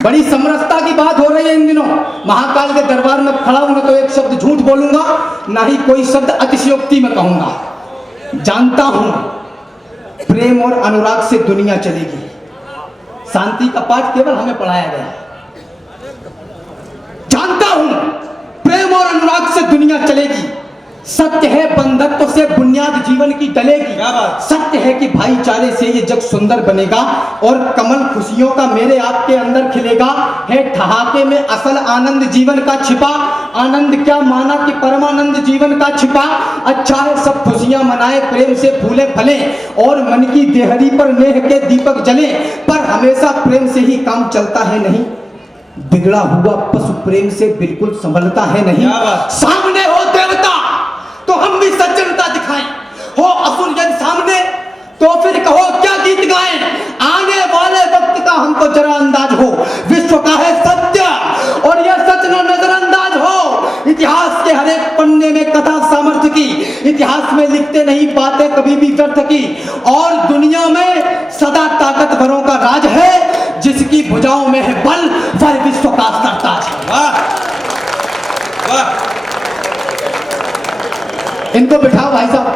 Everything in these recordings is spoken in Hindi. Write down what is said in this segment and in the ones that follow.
बड़ी समरसता की बात हो रही है इन दिनों। महाकाल के दरबार में खड़ा हूं तो एक शब्द झूठ बोलूंगा, ना ही कोई शब्द अतिशयोक्ति में कहूंगा। जानता हूं प्रेम और अनुराग से दुनिया चलेगी। शांति का पाठ केवल हमें पढ़ाया गया। जानता हूं प्रेम और अनुराग से दुनिया चलेगी। सत्य है बंधत्व से बुनियाद जीवन की डलेगी। सत्य है कि भाईचारे से ये जग सुंदर बनेगा और कमल खुशियों का मेरे आपके अंदर खिलेगा। है ठहाके में असल आनंद जीवन का छिपा। आनंद क्या माना कि परमानंद जीवन का छिपा। अच्छा है सब खुशियां मनाए, प्रेम से फूले फले और मन की देहरी पर नेह के दीपक जले। पर हमेशा प्रेम से ही काम चलता है नहीं। बिगड़ा हुआ पशु प्रेम से बिल्कुल संभलता है नहीं। सामने हो देवता तो हम भी सज्जनता दिखाएं, हो असुर जन सामने तो फिर कहो क्या गीत गाएं। आने वाले वक्त का हमको जरा अंदाज हो, विश्व का है सत्य और यह सच न नजरअंदाज हो। इतिहास के हर एक पन्ने में कथा सामर्थ्य की, इतिहास में लिखते नहीं बातें कभी भी व्यर्थ की। और दुनिया में सदा ताकतवरों का राज है, जिसकी भुजाओं में है बल वह विश्व का सरताज है। वाह वाह, इनको बिठाओ भाई साहब,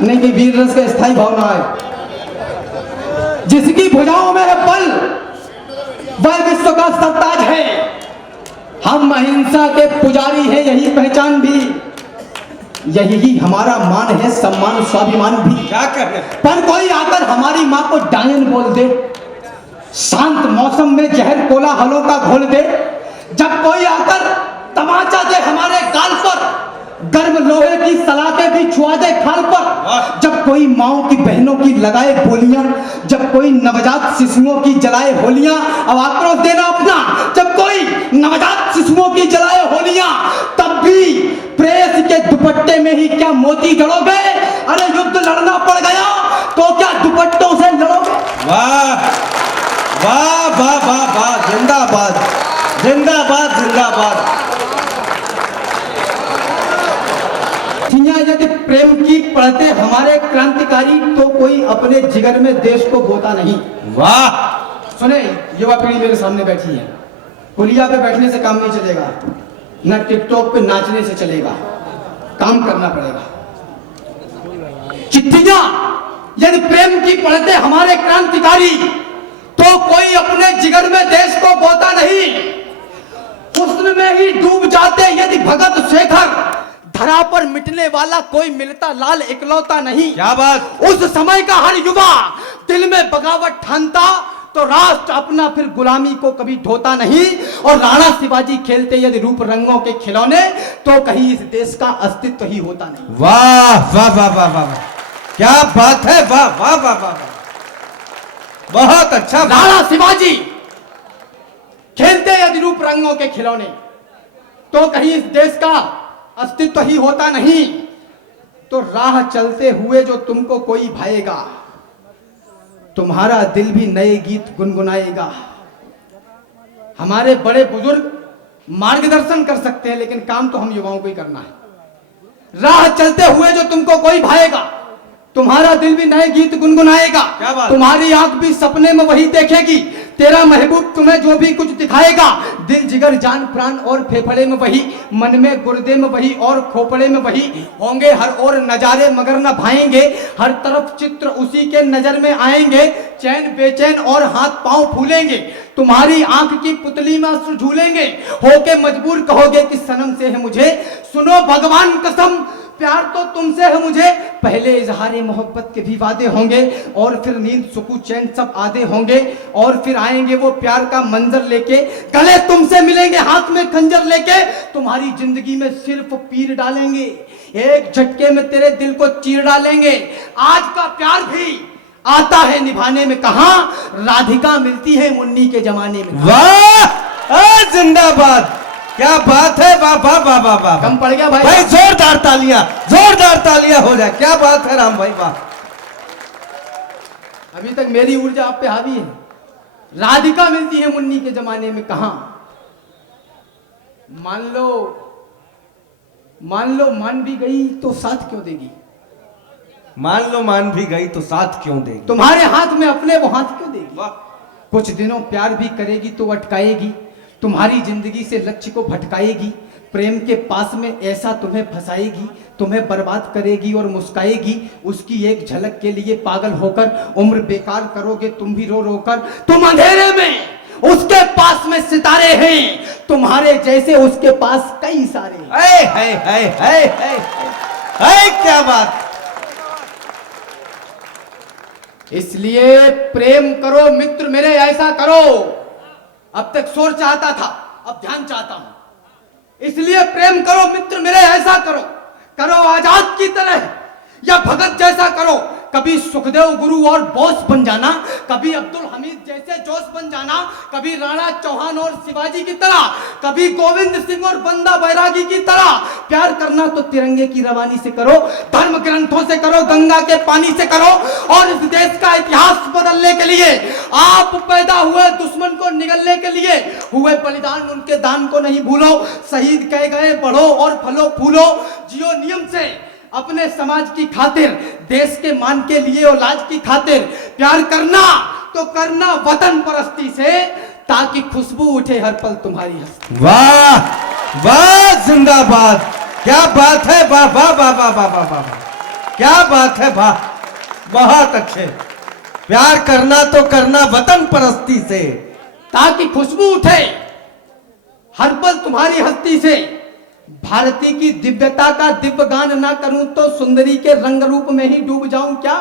नहीं कि वीर रस का स्थायी भावना है। जिसकी भुजाओं में है बल वह विश्व का सरताज है। हम अहिंसा के पुजारी हैं, यही पहचान भी, यही हमारा मान है, सम्मान स्वाभिमान भी। क्या कहने? पर कोई आकर हमारी माँ को डायन बोल दे, शांत मौसम में जहर कोलाहलों का घोल दे। जब कोई आकर तमाचा दे हमारे गाल पर, गर्म लोहे की सलाखें भी छुआ दे खाल पर। जब कोई माओ की बहनों की लगाए बोलियां, जब कोई नवजात शिशुओं की जलाए होलियां। अब आक्रोश देना अपना, जब कोई नवजात शिशुओं की जलाए होलियां, तब भी प्रेस के दुपट्टे में ही क्या मोती जड़ोगे। अरे युद्ध लड़ना पड़ गया तो क्या दुपट्टों से लड़ोगे। वाह वाह वाह वाह वाह, जिंदाबाद जिंदाबाद जिंदाबाद। यदि प्रेम की पढ़ते हमारे क्रांतिकारी तो कोई अपने जिगर में देश को बोता नहीं। वाह, सुने युवा पीढ़ी मेरे सामने बैठी है। पुलिया पे बैठने से काम नहीं चलेगा, न टिकटॉक पे नाचने से चलेगा, काम करना पड़ेगा। चिट्ठियां यदि प्रेम की पढ़ते हमारे क्रांतिकारी तो कोई अपने जिगर में देश को बोता नहीं। हुस्न में ही डूब जाते यदि भगत शेखर, धरा पर मिटने वाला कोई मिलता लाल इकलौता नहीं। क्या बात। उस समय का हर युवा दिल में बगावत ठानता तो राष्ट्र अपना फिर गुलामी को कभी ढोता नहीं। और राणा शिवाजी खेलते यदि रूप रंगों के खिलौने तो कहीं इस देश का अस्तित्व ही होता नहीं। वाह वाह वाह वाह वाह, क्या बात है। वाह वाह वाह वाह, बहुत अच्छा। राणा शिवाजी खेलते यदि रूप रंगों के खिलौने तो कहीं इस देश का अस्तित्व ही होता नहीं। तो राह चलते हुए जो तुमको कोई भाएगा, तुम्हारा दिल भी नए गीत गुनगुनाएगा। हमारे बड़े बुजुर्ग मार्गदर्शन कर सकते हैं, लेकिन काम तो हम युवाओं को ही करना है। राह चलते हुए जो तुमको कोई भाएगा, तुम्हारा दिल भी नए गीत गुनगुनाएगा। तुम्हारी आंख भी सपने में वही देखेगी। तेरा महबूब तुम्हें जो भी कुछ दिखाएगा, दिल जिगर जान प्राण और फेफड़े में वही, मन में गुर्दे में वही और खोपड़े में वही। होंगे हर ओर नजारे मगर न भाएंगे, हर तरफ चित्र उसी के नजर में आएंगे। चैन बेचैन और हाथ पांव फूलेंगे, तुम्हारी आंख की पुतली में अश्रु झूलेंगे। होके मजबूर कहोगे कि सनम से है मुझे, सुनो भगवान कसम प्यार तो तुमसे है मुझे। पहले इजहारे मोहब्बत के भी वादे होंगे और फिर नींद सुकून चैन सब आधे होंगे। और फिर आएंगे वो प्यार का मंजर लेके, गले तुमसे मिलेंगे हाथ में खंजर लेके। तुम्हारी जिंदगी में सिर्फ पीर डालेंगे, एक झटके में तेरे दिल को चीर डालेंगे। आज का प्यार भी आता है निभाने में कहां, राधिका मिलती है मुन्नी के जमाने में। वाह जिंदाबाद, क्या बात है। वाह वाह वाह वाह वाह, कम पड़ गया भाई। भाई जोरदार तालियां हो जाए। क्या बात है राम भाई, वाह। अभी तक मेरी ऊर्जा आप पे हावी है। राधिका मिलती है मुन्नी के जमाने में कहां। मान लो मान भी गई तो साथ क्यों देगी। मान लो मान भी गई तो साथ क्यों देगी। तुम्हारे हाथ में अपने वो हाथ क्यों देगी। कुछ दिनों प्यार भी करेगी तो अटकाएगी, तुम्हारी जिंदगी से लक्ष्य को भटकाएगी, प्रेम के पास में ऐसा तुम्हें फंसाएगी, तुम्हें बर्बाद करेगी और मुस्काएगी। उसकी एक झलक के लिए पागल होकर उम्र बेकार करोगे तुम भी रो रो कर। तुम अंधेरे में, उसके पास में सितारे हैं, तुम्हारे जैसे उसके पास कई सारे। क्या बात। इसलिए प्रेम करो मित्र मेरे, ऐसा करो। अब तक शोर चाहता था, अब ध्यान चाहता हूं। इसलिए प्रेम करो मित्र मेरे, ऐसा करो, करो आजाद की तरह या भगत जैसा करो। कभी सुखदेव गुरु और बोस बन जाना, कभी अब्दुल हमीद जैसे जोश बन जाना, कभी राणा चौहान और शिवाजी की तरह, कभी गोविंद सिंह और बंदा बैरागी की तरह। प्यार करना तो तिरंगे की रवानी से करो, धर्म ग्रंथों से करो, गंगा के पानी से करो। और इस देश का इतिहास बदलने के लिए आप पैदा हुए, दुश्मन को निगलने के लिए हुए बलिदान, उनके दान को नहीं भूलो। शहीद कहे गए बढ़ो और फलो फूलो, जियो नियम से, अपने समाज की खातिर, देश के मान के लिए, औलाद की खातिर। प्यार करना तो करना वतन परस्ती से, ताकि खुशबू उठे हर पल तुम्हारी हस्ती। वाह वाह, जिंदाबाद। क्या बात है, वाह वाह वाह वाह वाह वाह वाह, क्या बात है, वाह, बहुत अच्छे। प्यार करना तो करना वतन परस्ती से, ताकि खुशबू उठे हर पल तुम्हारी हस्ती से। भारती की दिव्यता का दिव्य गान ना करूं तो सुंदरी के रंग रूप में ही डूब जाऊं क्या?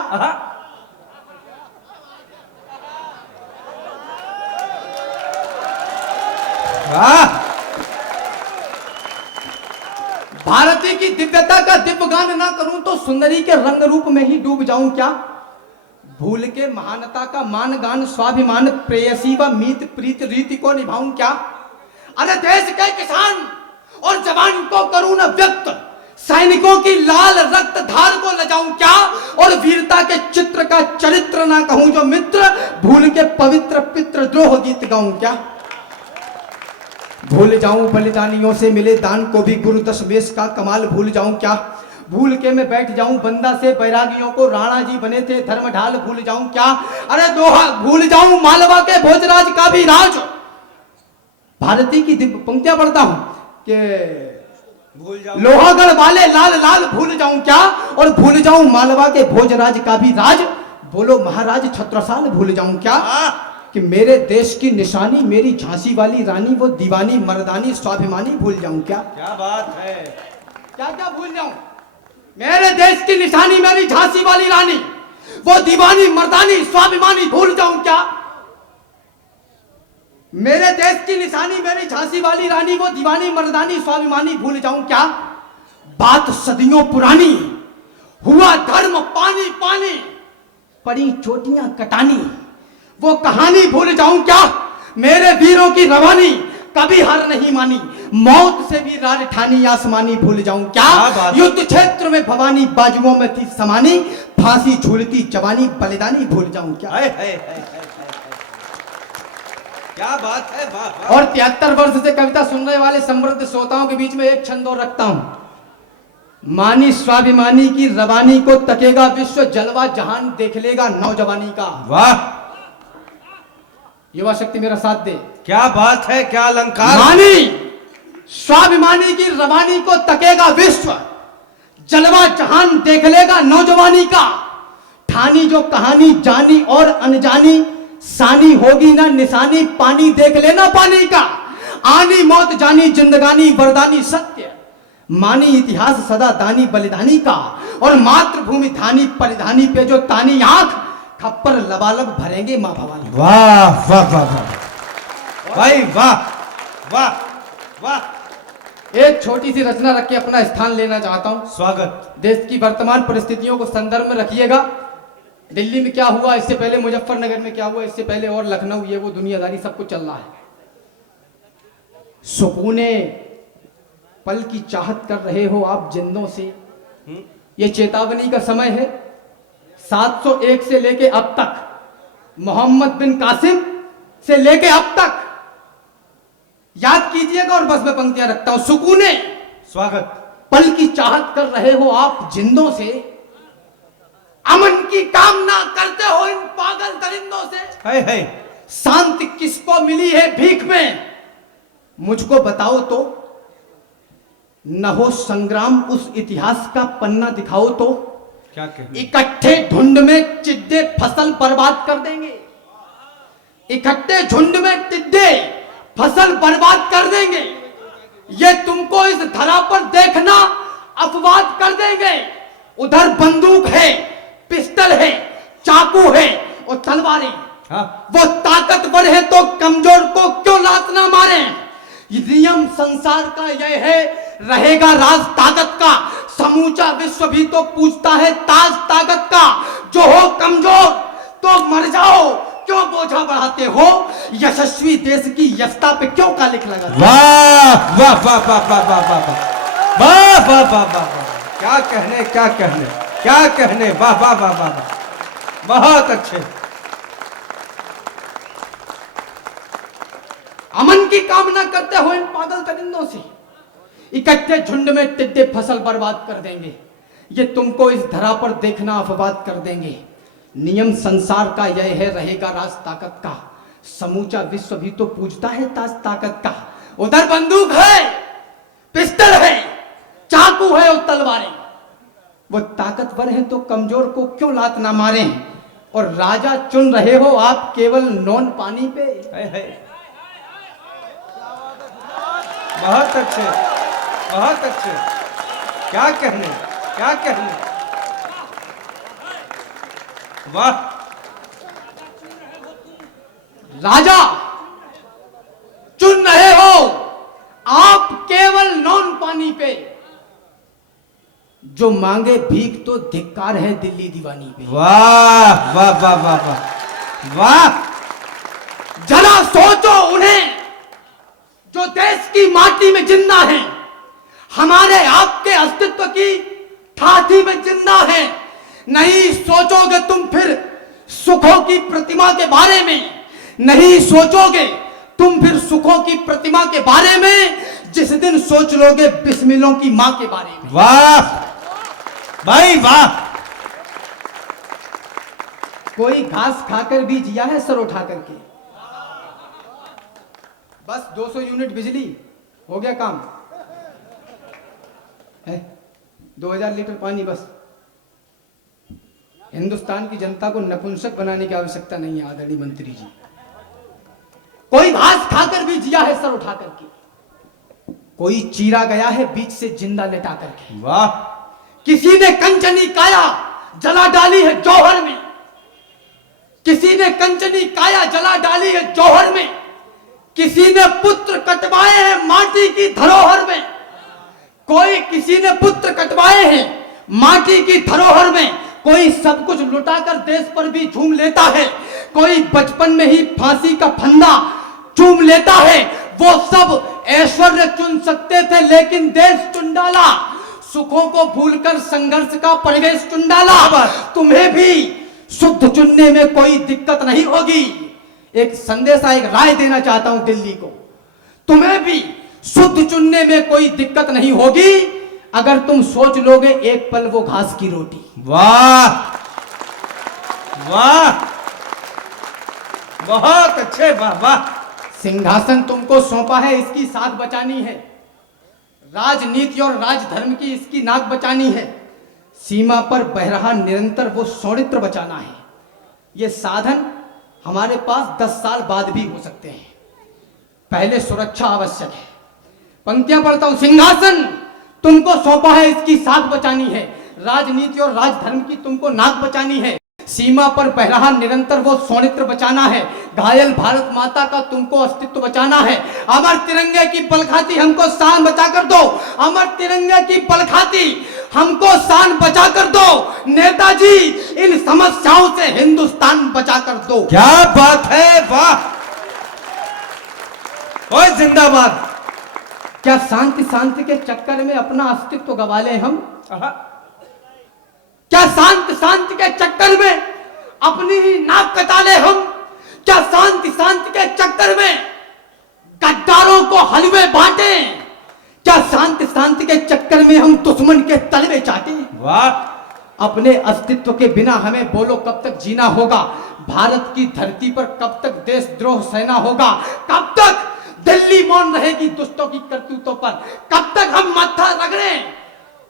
भारती की दिव्यता का दिव्य गान ना करूं तो सुंदरी के रंग रूप में ही डूब जाऊं क्या? भूल के महानता का मान गान, स्वाभिमान, प्रेयसी व मीत प्रीत रीति को निभाऊं क्या? अरे देश के किसान और जवान को करूं न व्यक्त, सैनिकों की लाल रक्त धार को लजाऊं क्या? और वीरता के चित्र का चरित्र ना कहूं जो मित्र, भूल के पवित्र पितृद्रोह गीत गाऊं क्या? भूल जाऊं बलिदानियों से मिले दान को भी, गुरु दशमेश का कमाल भूल जाऊं क्या? भूल के मैं बैठ जाऊं बंदा से बैरागियों को, राणा जी बने थे धर्म ढाल भूल जाऊं क्या? अरे दोहा भूल जाऊं मालवा के भोजराज का भी राज। भारती की दिव्य पंक्तियां पढ़ता हूं कि भूल जाऊं लोहागढ़ वाले लाल लाल भूल जाऊं क्या? और भूल जाऊं मालवा के भोजराज का भी राज। बोलो महाराज छत्रसाल भूल जाऊं क्या? कि मेरे देश की निशानी मेरी झांसी वाली रानी, वो दीवानी मर्दानी स्वाभिमानी भूल जाऊं क्या? क्या बात है। क्या क्या भूल जाऊं? मेरे देश की निशानी मेरी झांसी वाली रानी, वो दीवानी मर्दानी स्वाभिमानी भूल जाऊं क्या? मेरे देश की निशानी मेरी झांसी वाली रानी, वो दीवानी मर्दानी स्वाभिमानी भूल जाऊं क्या? बात सदियों पुरानी, हुआ धर्म पानी पानी, पड़ी चोटियां कटानी, वो कहानी भूल जाऊं क्या? मेरे वीरों की रवानी कभी हार नहीं मानी, मौत से भी रार ठानी आसमानी भूल जाऊं क्या? युद्ध क्षेत्र में भवानी बाजुओं में थी समानी, फांसी झूलती जवानी बलिदानी भूल जाऊं क्या? क्या बात है, वाह। और 73 वर्ष से कविता सुनने वाले समृद्ध श्रोताओं के बीच में एक छंद और रखता हूं। मानी स्वाभिमानी की रवानी को तकेगा विश्व, जलवा जहान देख लेगा नौजवानी का। वाह, युवा शक्ति मेरा साथ दे। क्या बात है, क्या अलंकार। मानी स्वाभिमानी की रवानी को तकेगा विश्व, जलवा जहान देख लेगा नौजवानी का। ठानी जो कहानी जानी और अनजानी, सानी होगी ना निशानी, पानी देख लेना पानी का। आनी मौत जानी जिंदगानी वरदानी सत्य, मानी इतिहास सदा दानी बलिदानी का। और मातृभूमि धानी परिधानी पे जो तानी आंख, खप्पर लबालब भरेंगे मां भवानी। वाह वाह वाह वाह भाई, वाह वाह वाह। एक छोटी सी रचना रख के अपना स्थान लेना चाहता हूं। स्वागत। देश की वर्तमान परिस्थितियों को संदर्भ में रखिएगा। दिल्ली में क्या हुआ, इससे पहले मुजफ्फरनगर में क्या हुआ, इससे पहले और लखनऊ, ये वो दुनियादारी सब कुछ चल रहा है। सुकूने पल की चाहत कर रहे हो आप जिंदों से, ये चेतावनी का समय है। 701 से लेके अब तक, मोहम्मद बिन कासिम से लेके अब तक, याद कीजिएगा। और बस मैं पंक्तियां रखता हूं। सुकूने स्वागत। पल की चाहत कर रहे हो आप जिंदों से, अमन की कामना करते हो इन पागल दरिंदों से। है शांति किसको मिली है भीख में? मुझको बताओ तो। न हो संग्राम उस इतिहास का पन्ना दिखाओ तो। क्या कहने? इकट्ठे झुंड में टिड्डे फसल बर्बाद कर देंगे। इकट्ठे झुंड में टिड्डे फसल बर्बाद कर देंगे। ये तुमको इस धरा पर देखना अपवाद कर देंगे। उधर बंदूक है, पिस्टल है, चाकू है और तलवारें। हाँ? वो ताकतवर है तो कमजोर को क्यों लात ना मारे? नियम संसार का यह है, रहेगा राज ताकत का। समूचा विश्व भी तो पूछता है ताज ताकत का। जो हो कमजोर तो मर जाओ, क्यों बोझा बढ़ाते हो? यशस्वी देश की यशता पे क्यों कालिख लगा? वाह वाह वाह वाह वाह वाह वाह वाह वाह वाह वाह वाह, क्या कहने, क्या कहने, क्या कहने, वाह वाह वाह वाह वाह, बहुत अच्छे। अमन की कामना करते हो इन पागल परिंदों से। इकट्ठे झुंड में टिड्डे फसल बर्बाद कर देंगे। ये तुमको इस धरा पर देखना अपवाद कर देंगे। नियम संसार का यह है, रहेगा राज ताकत का। समूचा विश्व भी तो पूछता है ताज ताकत का। उधर बंदूक है, पिस्टल है, चाकू है और तलवारें। वो ताकतवर है तो कमजोर को क्यों लात ना मारे? और राजा चुन रहे हो आप केवल नॉन पानी पे। है। बहुत अच्छे, बहुत अच्छे, क्या कहने, क्या कहने, वाह। राजा चुन रहे हो आप केवल नॉन पानी पे। जो मांगे भीख तो धिक्कार है दिल्ली दीवानी पे। वाह वाह वाह वाह वाह वाह। जरा सोचो उन्हें जो देश की माटी में जिंदा है, हमारे आपके अस्तित्व की ठाठी में जिंदा है। नहीं सोचोगे तुम फिर सुखों की प्रतिमा के बारे में। नहीं सोचोगे तुम फिर सुखों की प्रतिमा के बारे में, जिस दिन सोच लोगे बिस्मिलों की मां के बारे में। वाह भाई वाह। कोई घास खाकर भी जिया है सर उठा करके। बस 200 यूनिट बिजली हो गया काम है। 2000 लीटर पानी बस। हिंदुस्तान की जनता को नपुंसक बनाने की आवश्यकता नहीं है आदरणीय मंत्री जी। कोई घास खाकर भी जिया है सर उठा करके। कोई चीरा गया है बीच से जिंदा लेटा करके। वाह। किसी ने कंचनी काया जला डाली है जौहर में। किसी ने कंचनी काया जला डाली है जौहर में। किसी ने पुत्र कटवाए हैं माटी की धरोहर में। कोई किसी ने पुत्र कटवाए हैं माटी की धरोहर में। कोई सब कुछ लुटाकर देश पर भी झूम लेता है। कोई बचपन में ही फांसी का फंदा चूम लेता है। वो सब ऐश्वर्य चुन सकते थे लेकिन देश चुन डाला। सुखों को भूलकर संघर्ष का परिवेश चुन डाला। तुम्हें भी शुद्ध चुनने में कोई दिक्कत नहीं होगी। एक संदेशा, एक राय देना चाहता हूं दिल्ली को। तुम्हें भी शुद्ध चुनने में कोई दिक्कत नहीं होगी अगर तुम सोच लोगे एक पल वो घास की रोटी। वाह वाह, बहुत अच्छे, वाह वाह। सिंहासन तुमको सौंपा है, इसकी साख बचानी है। राजनीति और राजधर्म की इसकी नाक बचानी है। सीमा पर बह रहा निरंतर वो सौरित्र बचाना है। ये साधन हमारे पास 10 साल बाद भी हो सकते हैं। पहले सुरक्षा आवश्यक है। पंक्तियां पढ़ता हूं। सिंहासन तुमको सौंपा है, इसकी साख बचानी है। राजनीति और राजधर्म की तुमको नाक बचानी है। सीमा पर बह रहा निरंतर वो सौरित्र बचाना है। घायल भारत माता का तुमको अस्तित्व बचाना है। अमर तिरंगे की पलखाती हमको शान बचा कर दो। अमर तिरंगे की पलखाती हमको शान बचा कर दो। नेताजी इन समस्याओं से हिंदुस्तान बचा कर दो। क्या बात है, वाह। ओए जिंदाबाद। क्या शांति शांति के चक्कर में अपना अस्तित्व गवा ले हम? क्या शांति शांति के चक्कर में अपनी ही नाक कटा ले हम? क्या शांति शांति के चक्कर में गद्दारों को हलवे बांटे? क्या शांति शांति के चक्कर में हम दुश्मन के तलवे चाटे? वाह। अपने अस्तित्व के बिना हमें बोलो कब तक जीना होगा। भारत की धरती पर कब तक देशद्रोह सहना होगा, कब तक दिल्ली मौन रहेगी दुष्टों की करतूतों पर, कब तक हम माथा रगड़ें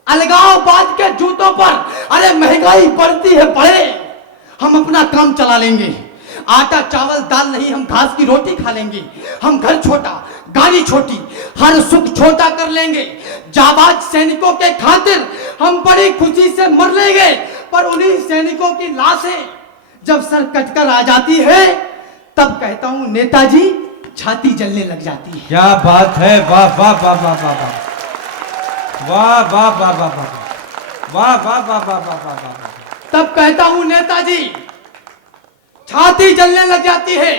अलगाववाद के जूतों पर। अरे महंगाई बढ़ती है बढ़े, हम अपना काम चला लेंगे, आटा चावल दाल नहीं, हम घास की रोटी खा लेंगे, हम घर छोटा गाड़ी छोटी हर सुख छोटा कर लेंगे, जाबाज सैनिकों के खातिर हम बड़ी खुशी से मर लेंगे। पर उन्हीं सैनिकों की लाशें जब सर कटकर आ जाती है तब कहता हूं नेताजी छाती जलने लग जाती है। क्या बात है, वाह वाह वाह वाह वाह वाह वाह वाह वाह वाह वाह वाह वाह वाह वाह वाह वाह। तब कहता हूं नेताजी छाती जलने लग जाती है।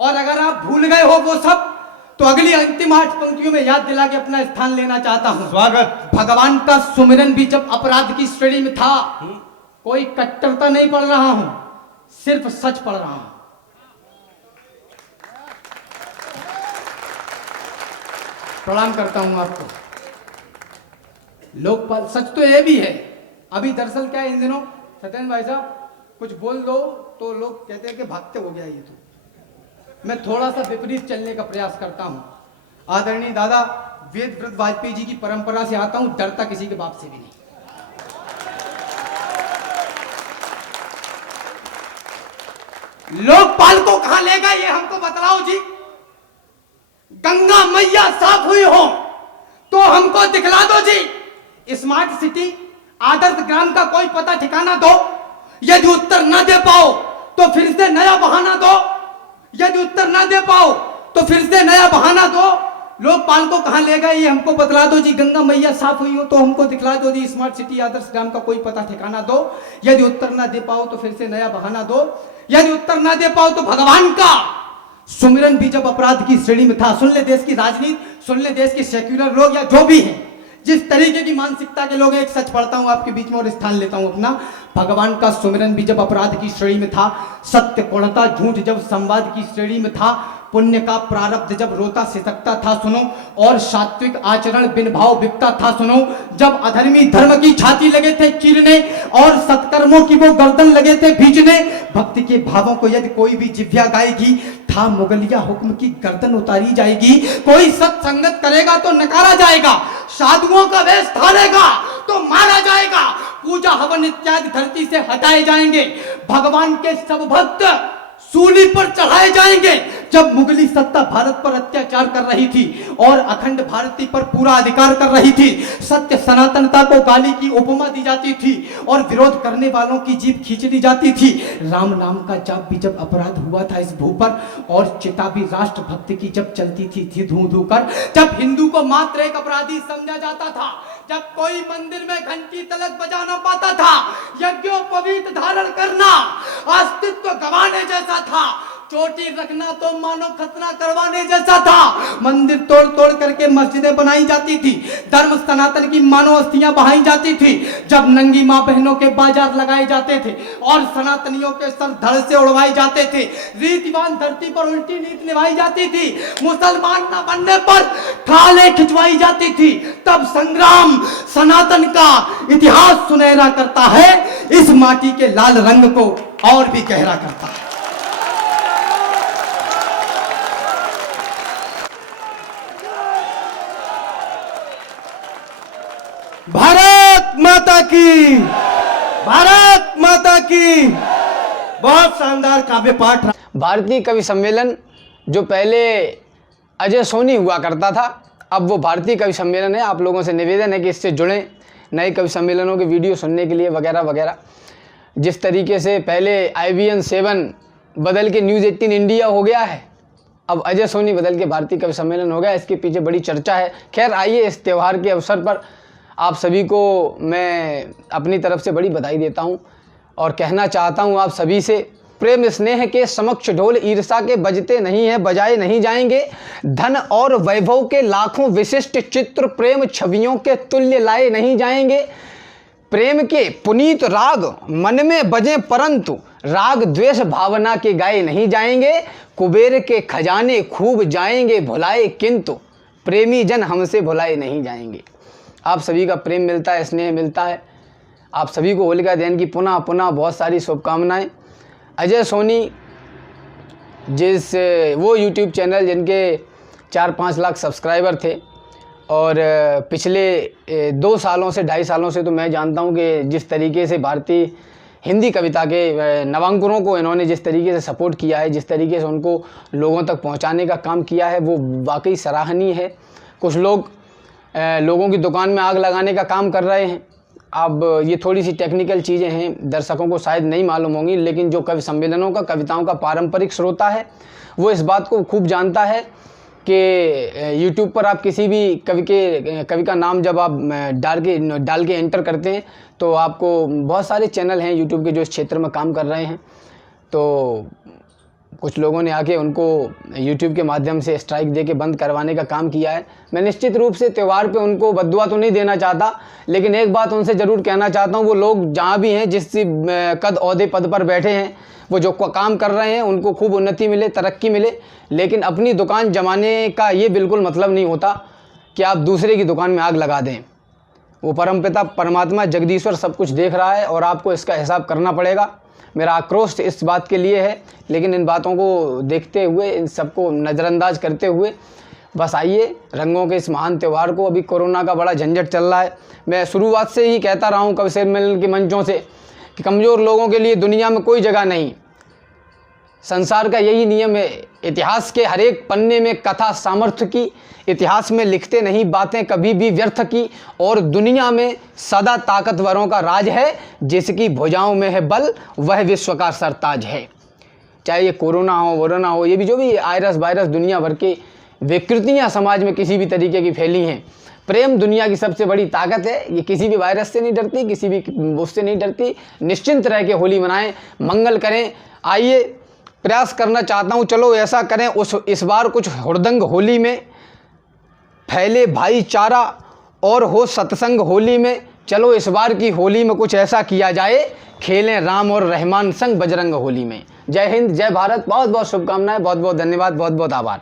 और अगर आप भूल गए हो वो सब तो अगली अंतिम 8 पंक्तियों में याद दिला के अपना स्थान लेना चाहता हूं। स्वागत। भगवान का सुमिरन भी जब अपराध की श्रेणी में था, कोई कट्टरता नहीं पढ़ रहा हूं, सिर्फ सच पढ़ रहा हूं। प्रणाम करता हूं आपको। लोकपाल सच तो ये भी है। अभी दरअसल क्या है इन दिनों सत्येंद्र भाई साहब, कुछ बोल दो तो लोग कहते हैं कि भागते हो गया ये तो। मैं थोड़ा सा विपरीत चलने का प्रयास करता हूं। आदरणीय दादा वेद व्रत वाजपेयी जी की परंपरा से आता हूं, डरता किसी के बाप से भी नहीं। लोकपाल को कहां ले गए ये हमको बतलाओ जी। गंगा मैया साफ हुई हो तो हमको दिखला दो जी। स्मार्ट सिटी आदर्श ग्राम का कोई पता ठिकाना दो। यदि उत्तर न दे पाओ तो फिर से नया बहाना दो। यदि उत्तर न दे पाओ तो फिर से नया बहाना दो। लोकपाल को कहां ले गए ये हमको बतला दो जी। गंगा मैया साफ हुई हो तो हमको दिखला दो जी। स्मार्ट सिटी आदर्श ग्राम का कोई पता ठिकाना दो। यदि उत्तर न दे पाओ तो फिर से नया बहाना दो। यदि उत्तर न दे पाओ तो भगवान का सुमिरन भी जब अपराध की श्रेणी में था। सुन ले देश की राजनीति, सुन ले देश के सेक्युलर लोग या जो भी हैं, जिस तरीके की मानसिकता के लोग, एक सच पढ़ता हूं आपके बीच में और स्थान लेता हूं अपना। भगवान का सुमिरन भी जब अपराध की श्रेणी में था, सत्य पूर्णता झूठ जब संवाद की श्रेणी में था, पुण्य का प्रारब्ध जब रोता सिसकता था सुनो, और सात्विक आचरण बिन भाव बिकता था सुनो, जब अधर्मी धर्म की छाती लगे थे चीरने और सत्कर्मों की वो गर्दन लगे थे भींचने, भक्ति के भावों को यदि कोई भी जिह्वा गाएगी, था मुगलिया हुक्म की गर्दन उतारी जाएगी। कोई सत्संगत करेगा तो नकारा जाएगा, साधुओं का वेश धारेगा तो मारा जाएगा, पूजा हवन इत्यादि धरती से हटाए जाएंगे, भगवान के सब भक्त सूली पर चढ़ाए जाएंगे। जब मुगली सत्ता भारत पर अत्याचार कर रही थी और अखंड भारती पर पूरा अधिकार कर रही थी, सत्य सनातनता को गाली की उपमा दी जाती थी और विरोध करने वालों की जीभ खींच ली जाती थी। राम नाम का जाप भी जब अपराध हुआ था इस भू पर, और चिता भी राष्ट्र भक्ति की जब चलती थी धू धू कर, जब हिंदू को मात्र एक अपराधी समझा जाता था, जब कोई मंदिर में घंटी तलक बजा ना पाता था, यज्ञोपवीत धारण करना अस्तित्व गंवाने जैसा था, चोटी रखना तो मानो खतना करवाने जैसा था, मंदिर तोड़ तोड़ करके मस्जिदें बनाई जाती थी, धर्म सनातन की मानो अस्थियां बहाई जाती थी, जब नंगी मां बहनों के बाजार लगाए जाते थे और सनातनियों के सर धड़ से उड़वाए जाते थे, रीतिवान धरती पर उल्टी नीति निभाई जाती थी, मुसलमान न बनने पर खाले खिंचवाई जाती थी, तब संग्राम सनातन का इतिहास सुनहरा करता है, इस माटी के लाल रंग को और भी गहरा करता है। भारत माता की, भारत माता की। बहुत शानदार काव्य पाठ। भारतीय कवि सम्मेलन जो पहले अजय सोनी हुआ करता था, अब वो भारतीय कवि सम्मेलन है। आप लोगों से निवेदन है कि इससे जुड़ें, नए कवि सम्मेलनों के वीडियो सुनने के लिए वगैरह वगैरह। जिस तरीके से पहले IBN 7 बदल के न्यूज़ 18 इंडिया हो गया है, अब अजय सोनी बदल के भारतीय कवि सम्मेलन हो गया। इसके पीछे बड़ी चर्चा है। खैर आइए, इस त्यौहार के अवसर पर आप सभी को मैं अपनी तरफ से बड़ी बधाई देता हूं और कहना चाहता हूं आप सभी से, प्रेम स्नेह के समक्ष ढोल ईर्षा के बजते नहीं हैं, बजाए नहीं जाएंगे। धन और वैभव के लाखों विशिष्ट चित्र प्रेम छवियों के तुल्य लाए नहीं जाएंगे। प्रेम के पुनीत राग मन में बजें परंतु राग द्वेष भावना के गाए नहीं जाएंगे। कुबेर के खजाने खूब जाएंगे भुलाए, किंतु प्रेमी जन हमसे भुलाए नहीं जाएंगे। आप सभी का प्रेम मिलता है, स्नेह मिलता है। आप सभी को होलिका दहन की पुनः पुनः बहुत सारी शुभकामनाएं। अजय सोनी वो यूट्यूब चैनल जिनके 4-5 लाख सब्सक्राइबर थे, और पिछले 2 सालों से 2.5 सालों से तो मैं जानता हूं कि जिस तरीके से भारतीय हिंदी कविता के नवांकुरों को इन्होंने जिस तरीके से सपोर्ट किया है, जिस तरीके से उनको लोगों तक पहुंचाने का काम किया है, वो वाकई सराहनीय है। कुछ लोग लोगों की दुकान में आग लगाने का काम कर रहे हैं। अब ये थोड़ी सी टेक्निकल चीज़ें हैं, दर्शकों को शायद नहीं मालूम होंगी, लेकिन जो कवि सम्मेलनों का, कविताओं का पारंपरिक श्रोता है वो इस बात को खूब जानता है कि यूट्यूब पर आप किसी भी कवि का नाम जब आप डाल के एंटर करते हैं तो आपको बहुत सारे चैनल हैं यूट्यूब के जो इस क्षेत्र में काम कर रहे हैं। तो कुछ लोगों ने आके उनको यूट्यूब के माध्यम से स्ट्राइक दे के बंद करवाने का काम किया है। मैं निश्चित रूप से त्यौहार पे उनको बद्दुआ तो नहीं देना चाहता, लेकिन एक बात उनसे ज़रूर कहना चाहता हूँ, वो लोग जहाँ भी हैं, जिस कद ओहदे पद पर बैठे हैं, वो जो काम कर रहे हैं उनको खूब उन्नति मिले, तरक्की मिले, लेकिन अपनी दुकान जमाने का ये बिल्कुल मतलब नहीं होता कि आप दूसरे की दुकान में आग लगा दें। वो परमपिता परमात्मा जगदीश्वर सब कुछ देख रहा है और आपको इसका हिसाब करना पड़ेगा। मेरा आक्रोश इस बात के लिए है, लेकिन इन बातों को देखते हुए, इन सबको नज़रअंदाज करते हुए बस आइए रंगों के इस महान त्यौहार को, अभी कोरोना का बड़ा झंझट चल रहा है। मैं शुरुआत से ही कहता रहा हूँ कवि सम्मेलन के मंचों से कि कमज़ोर लोगों के लिए दुनिया में कोई जगह नहीं। संसार का यही नियम है, इतिहास के हर एक पन्ने में कथा सामर्थ्य की, इतिहास में लिखते नहीं बातें कभी भी व्यर्थ की, और दुनिया में सदा ताकतवरों का राज है, जिसकी भुजाओं में है बल वह विश्व का सरताज है। चाहे ये कोरोना हो, ये भी जो भी वायरस दुनिया भर के विकृतियां समाज में किसी भी तरीके की फैली हैं, प्रेम दुनिया की सबसे बड़ी ताकत है। ये किसी भी वायरस से नहीं डरती, किसी भी उससे नहीं डरती। निश्चिंत रह के होली मनाएं, मंगल करें। आइए प्रयास करना चाहता हूँ, चलो ऐसा करें, इस बार कुछ हुड़दंग होली में फैले भाईचारा और हो सत्संग होली में। चलो इस बार की होली में कुछ ऐसा किया जाए, खेलें राम और रहमान संग बजरंग होली में। जय हिंद, जय भारत। बहुत बहुत शुभकामनाएं, बहुत बहुत धन्यवाद, बहुत बहुत आभार।